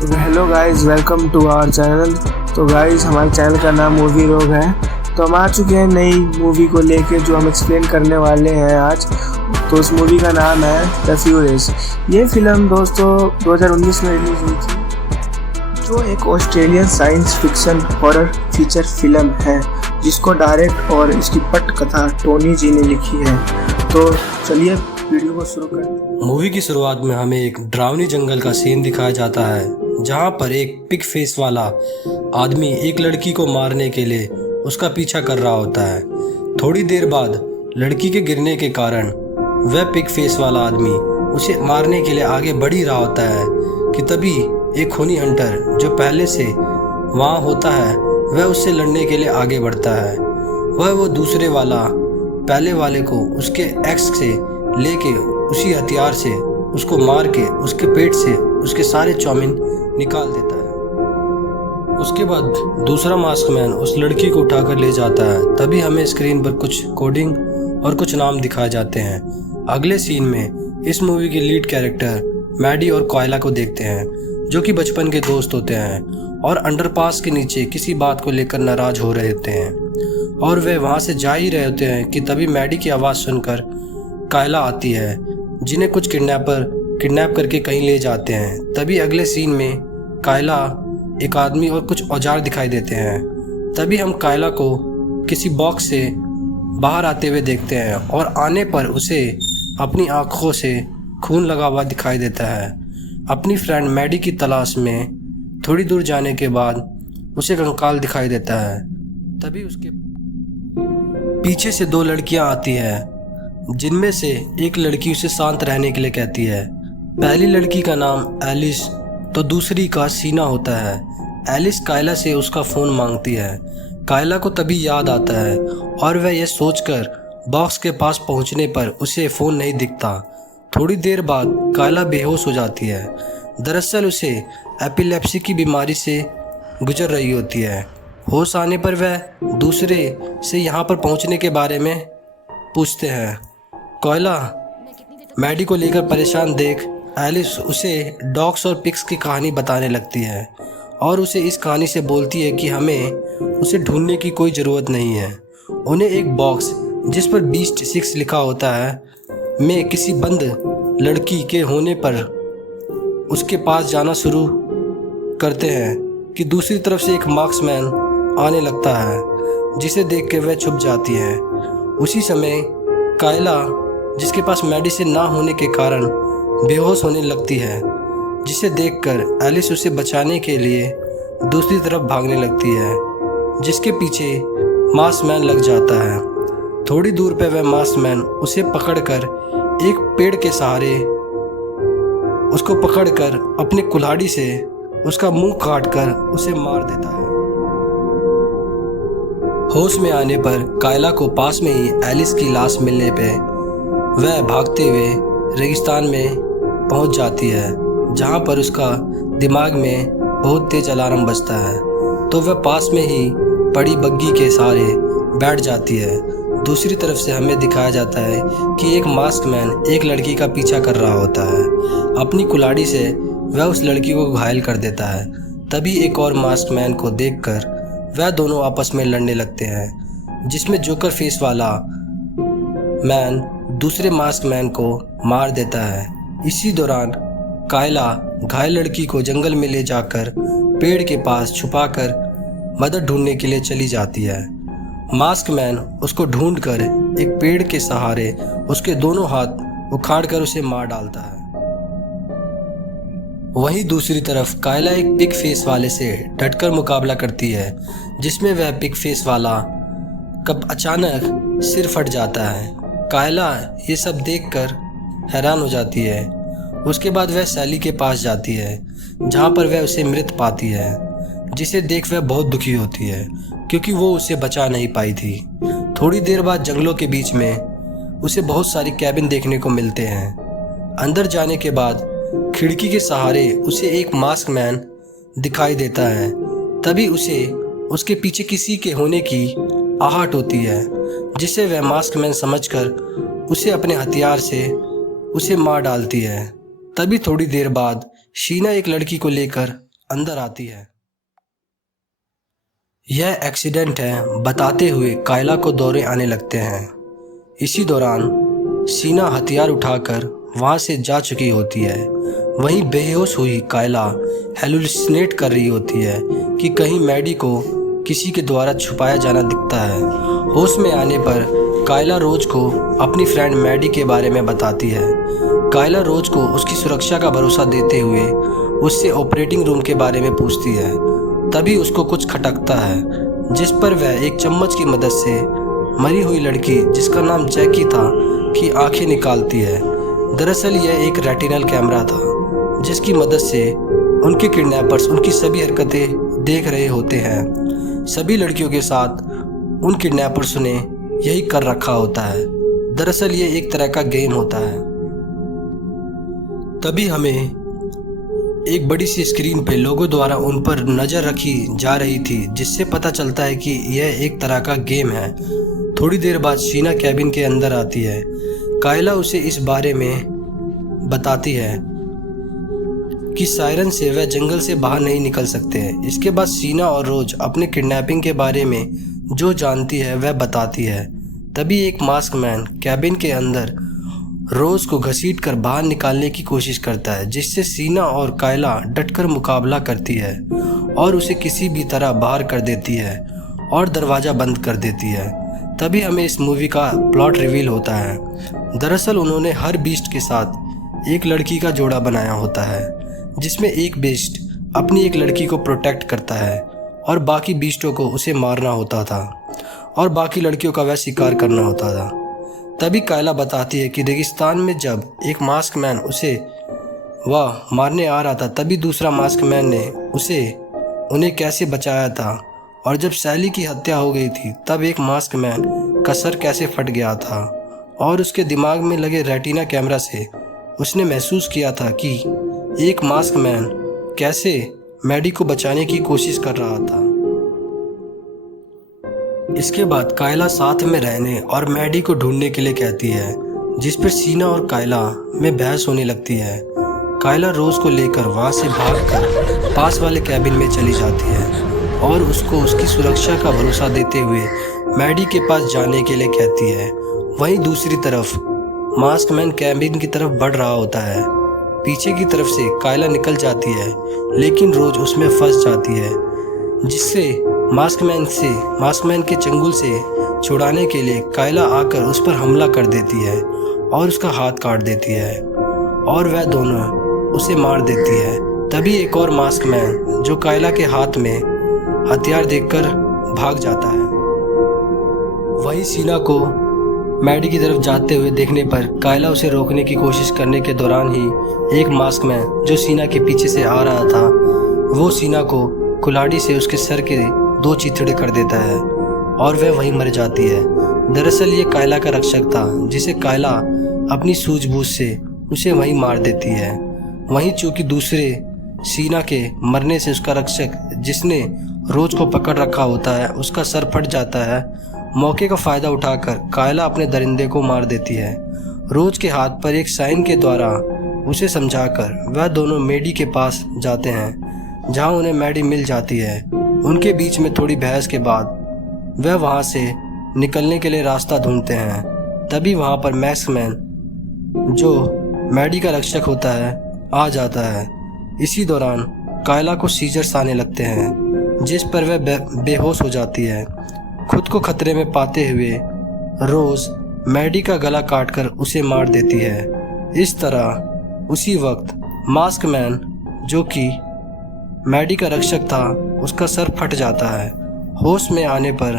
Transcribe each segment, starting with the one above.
तो hello guys, welcome to our channel. तो guys, हमारे चैनल का नाम मूवी रोग है। तो हम आ चुके हैं नई मूवी को लेके, जो हम एक्सप्लेन करने वाले हैं आज। तो उस मूवी का नाम है द फ्यूरियस। ये फिल्म दोस्तों 2019 में रिलीज हुई थी, जो एक Australian science fiction horror feature film है, जिसको डायरेक्ट और इसकी पटकथा टोनी जी ने लिखी है। तो चलिए वीडियो को शुरू करते हैं। मूवी की शुरुआत में हमें एक डरावनी जंगल का सीन दिखाया जाता है, जहां पर एक पिग फेस वाला आदमी एक लड़की को मारने के लिए उसका पीछा कर रहा होता है। थोड़ी देर बाद लड़की के गिरने के कारण वह पिग फेस वाला आदमी उसे मारने के लिए आगे बढ़ ही रहा होता है कि तभी एक खूनी हंटर जो पहले से वहाँ होता है, वह उससे लड़ने के लिए आगे बढ़ता है। वो दूसरे वाला पहले वाले को उसके एक्स से लेके उसी हथियार से उसको मार के उसके पेट से उसके सारे चौमिन निकाल देता है। उसके बाद दूसरा मास्क मैन उस लड़की को उठाकर ले जाता है। तभी हमें स्क्रीन पर कुछ कोडिंग और कुछ नाम दिखाए जाते हैं। अगले सीन में इस मूवी के लीड कैरेक्टर मैडी और कायला को देखते हैं, जो कि बचपन के दोस्त होते हैं और अंडरपास के नीचे किसी बात को लेकर नाराज हो रहे होते हैं। और वे वहाँ से जा ही रहे होते हैं कि तभी मैडी की आवाज़ सुनकर कायला आती है, जिन्हें कुछ किडनैप करके कहीं ले जाते हैं। तभी अगले सीन में कायला, एक आदमी और कुछ औजार दिखाई देते हैं। तभी हम कायला को किसी बॉक्स से बाहर आते हुए देखते हैं और आने पर उसे अपनी आँखों से खून लगा हुआ दिखाई देता है। अपनी फ्रेंड मैडी की तलाश में थोड़ी दूर जाने के बाद उसे कंकाल दिखाई देता है। तभी उसके पीछे से दो लड़कियां आती हैं, जिनमें से एक लड़की उसे शांत रहने के लिए कहती है। पहली लड़की का नाम एलिस तो दूसरी का सीना होता है। एलिस कायला से उसका फ़ोन मांगती है। कायला को तभी याद आता है और वह यह सोचकर बॉक्स के पास पहुंचने पर उसे फ़ोन नहीं दिखता। थोड़ी देर बाद कायला बेहोश हो जाती है। दरअसल उसे एपिलेप्सी की बीमारी से गुजर रही होती है। होश आने पर वह दूसरे से यहाँ पर पहुँचने के बारे में पूछते हैं। कायला मैडी को लेकर परेशान देख एलिस उसे डॉग्स और पिग्स की कहानी बताने लगती है और उसे इस कहानी से बोलती है कि हमें उसे ढूंढने की कोई ज़रूरत नहीं है। उन्हें एक बॉक्स जिस पर बीस्ट 6 लिखा होता है में किसी बंद लड़की के होने पर उसके पास जाना शुरू करते हैं कि दूसरी तरफ से एक मार्क्समैन आने लगता है, जिसे देख के वह छुप जाती है। उसी समय कायला, जिसके पास मेडिसिन ना होने के कारण बेहोश होने लगती है, जिसे देखकर एलिस उसे बचाने के लिए दूसरी तरफ भागने लगती है, जिसके पीछे मास्कमैन लग जाता है। थोड़ी दूर पे वह मास्कमैन उसे पकड़कर एक पेड़ के सहारे उसको पकड़कर अपनी कुल्हाड़ी से उसका मुंह काटकर उसे मार देता है। होश में आने पर कायला को पास में ही एलिस की लाश मिलने पे वह भागते हुए रेगिस्तान में पहुंच जाती है, जहां पर उसका दिमाग में बहुत तेज अलार्म बजता है। तो वह पास में ही पड़ी बग्गी के सहारे बैठ जाती है। दूसरी तरफ से हमें दिखाया जाता है कि एक मास्कमैन एक लड़की का पीछा कर रहा होता है। अपनी कुल्हाड़ी से वह उस लड़की को घायल कर देता है। तभी एक और मास्कमैन को देखकर वह दोनों आपस में लड़ने लगते हैं, जिसमें जोकर फेस वाला मैन दूसरे मास्कमैन को मार देता है। इसी दौरान कायला घायल लड़की को जंगल में ले जाकर पेड़ के पास छुपाकर मदद ढूंढने के लिए चली जाती है। मास्कमैन उसको ढूंढकर एक पेड़ के सहारे उसके दोनों हाथ उखाड़कर उसे मार डालता है। वहीं दूसरी तरफ कायला एक पिग फेस वाले से डटकर मुकाबला करती है, जिसमें वह पिग फेस वाला कब अचानक सिर फट जाता है। कायला ये सब देखकर हैरान हो जाती है। उसके बाद वह सैली के पास जाती है, जहाँ पर वह उसे मृत पाती है, जिसे देख वह बहुत दुखी होती है, क्योंकि वो उसे बचा नहीं पाई थी। थोड़ी देर बाद जंगलों के बीच में उसे बहुत सारी कैबिन देखने को मिलते हैं। अंदर जाने के बाद खिड़की के सहारे उसे एक मास्कमैन दिखाई देता है। तभी उसे उसके पीछे किसी के होने की आहट होती है, जिसे वह मास्कमैन समझकर उसे अपने हथियार से उसे मार डालती है। तभी थोड़ी देर बाद शीना एक लड़की को लेकर अंदर आती है। यह एक्सीडेंट है बताते हुए कायला को दौरे आने लगते हैं। इसी दौरान सीना हथियार उठाकर वहाँ से जा चुकी होती है। वहीं बेहोश हुई कायला हेलुसिनेट कर रही होती है कि कहीं मैडी को किसी के द्वारा छुपाया जाना दिखता है। होश में आने पर कायला रोज को अपनी फ्रेंड मैडी के बारे में बताती है। कायला रोज को उसकी सुरक्षा का भरोसा देते हुए उससे ऑपरेटिंग रूम के बारे में पूछती है। तभी उसको कुछ खटकता है, जिस पर वह एक चम्मच की मदद से मरी हुई लड़की जिसका नाम जैकी था की आंखें निकालती है। दरअसल यह एक रेटिनल कैमरा था जिसकी मदद से उनके किडनैपर्स उनकी सभी हरकतें देख रहे होते हैं। सभी लड़कियों के साथ उन किडनैपर्स ने यही कर रखा होता है। दरअसल ये एक तरह का गेम होता है। तभी हमें एक बड़ी सी स्क्रीन पे लोगों द्वारा उन पर नज़र रखी जा रही थी, जिससे पता चलता है कि यह एक तरह का गेम है। थोड़ी देर बाद शीना कैबिन के अंदर आती है। कायला उसे इस बारे में बताती है कि सायरन से वह जंगल से बाहर नहीं निकल सकते हैं। इसके बाद शीना और रोज अपने किडनैपिंग के बारे में जो जानती है वह बताती है। तभी एक मास्क मैन कैबिन के अंदर रोज को घसीटकर बाहर निकालने की कोशिश करता है, जिससे सीना और कायला डटकर मुकाबला करती है और उसे किसी भी तरह बाहर कर देती है और दरवाज़ा बंद कर देती है। तभी हमें इस मूवी का प्लॉट रिवील होता है। दरअसल उन्होंने हर बीस्ट के साथ एक लड़की का जोड़ा बनाया होता है, जिसमें एक बीस्ट अपनी एक लड़की को प्रोटेक्ट करता है और बाकी बीस्टों को उसे मारना होता था और बाकी लड़कियों का वह शिकार करना होता था। तभी कायला बताती है कि रेगिस्तान में जब एक मास्क मैन उसे वह मारने आ रहा था, तभी दूसरा मास्क मैन ने उन्हें कैसे बचाया था, और जब सैली की हत्या हो गई थी तब एक मास्क मैन का सर कैसे फट गया था और उसके दिमाग में लगे रेटिना कैमरा से उसने महसूस किया था कि एक मास्क मैन कैसे मैडी को बचाने की कोशिश कर रहा था। इसके बाद कायला साथ में रहने और मैडी को ढूंढने के लिए कहती है, जिस पर सीना और कायला में बहस होने लगती है। कायला रोज को लेकर वहाँ से भागकर पास वाले कैबिन में चली जाती है और उसको उसकी सुरक्षा का भरोसा देते हुए मैडी के पास जाने के लिए कहती है। वहीं दूसरी तरफ मास्कमैन कैबिन की तरफ बढ़ रहा होता है। पीछे की तरफ से कायला निकल जाती है, लेकिन रोज उसमें फंस जाती है, जिससे मास्कमैन के चंगुल से छुड़ाने के लिए कायला आकर उस पर हमला कर देती है और उसका हाथ काट देती है और वह दोनों उसे मार देती है। तभी एक और मास्कमैन जो कायला के हाथ में हथियार देखकर भाग जाता है। वही सीना को मैडी की तरफ जाते हुए देखने पर कायला उसे रोकने की कोशिश करने के दौरान ही एक मास्कमैन जो सीना के पीछे से आ रहा था वो सीना को कुल्हाड़ी से उसके सर के 2 चिथड़े कर देता है और वह वहीं मर जाती है। दरअसल ये कायला का रक्षक था, जिसे कायला अपनी सूझबूझ से उसे वहीं मार देती है। वहीं चूंकि दूसरे सीना के मरने से उसका रक्षक जिसने रोज को पकड़ रखा होता है उसका सर फट जाता है। मौके का फ़ायदा उठाकर कायला अपने दरिंदे को मार देती है। रोज के हाथ पर एक साइन के द्वारा उसे समझाकर वह दोनों मैडी के पास जाते हैं, जहां उन्हें मैडी मिल जाती है। उनके बीच में थोड़ी बहस के बाद वह वहां से निकलने के लिए रास्ता ढूंढते हैं। तभी वहां पर मास्कमैन जो मैडी का रक्षक होता है आ जाता है। इसी दौरान कायला को सीजर्स आने लगते हैं, जिस पर वह बेहोश हो जाती है। खुद को खतरे में पाते हुए रोज मैडी का गला काटकर उसे मार देती है। इस तरह उसी वक्त मास्कमैन जो कि मैडी का रक्षक था उसका सर फट जाता है। होश में आने पर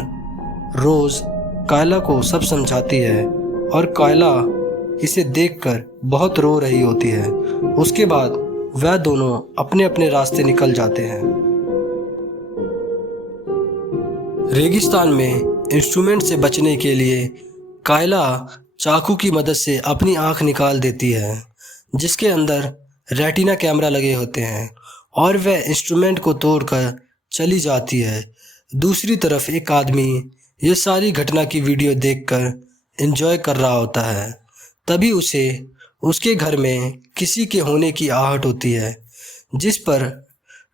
रोज कायला को सब समझाती है और कायला इसे देखकर बहुत रो रही होती है। उसके बाद वह दोनों अपने अपने रास्ते निकल जाते हैं। रेगिस्तान में इंस्ट्रूमेंट से बचने के लिए कायला चाकू की मदद से अपनी आंख निकाल देती है, जिसके अंदर रेटिना कैमरा लगे होते हैं, और वह इंस्ट्रूमेंट को तोड़कर चली जाती है। दूसरी तरफ एक आदमी ये सारी घटना की वीडियो देखकर एंजॉय कर रहा होता है। तभी उसे उसके घर में किसी के होने की आहट होती है, जिस पर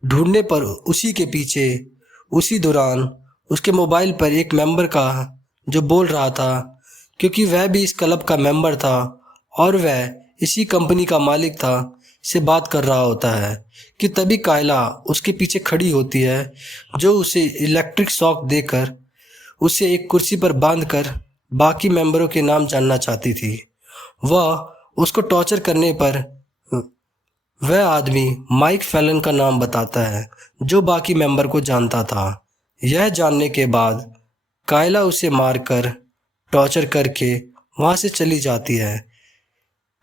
ढूंढने पर उसी के पीछे उसी दौरान उसके मोबाइल पर एक मेंबर का जो बोल रहा था, क्योंकि वह भी इस क्लब का मेंबर था और वह इसी कंपनी का मालिक था, से बात कर रहा होता है कि तभी कायला उसके पीछे खड़ी होती है, जो उसे इलेक्ट्रिक शॉक देकर उसे एक कुर्सी पर बांधकर बाकी मेंबरों के नाम जानना चाहती थी। वह उसको टॉर्चर करने पर वह आदमी माइक फैलन का नाम बताता है, जो बाकी मेंबर को जानता था। यह जानने के बाद कायला उसे मारकर टॉर्चर करके वहाँ से चली जाती है,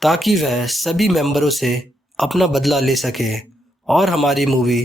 ताकि वह सभी मेंबरों से अपना बदला ले सके और हमारी मूवी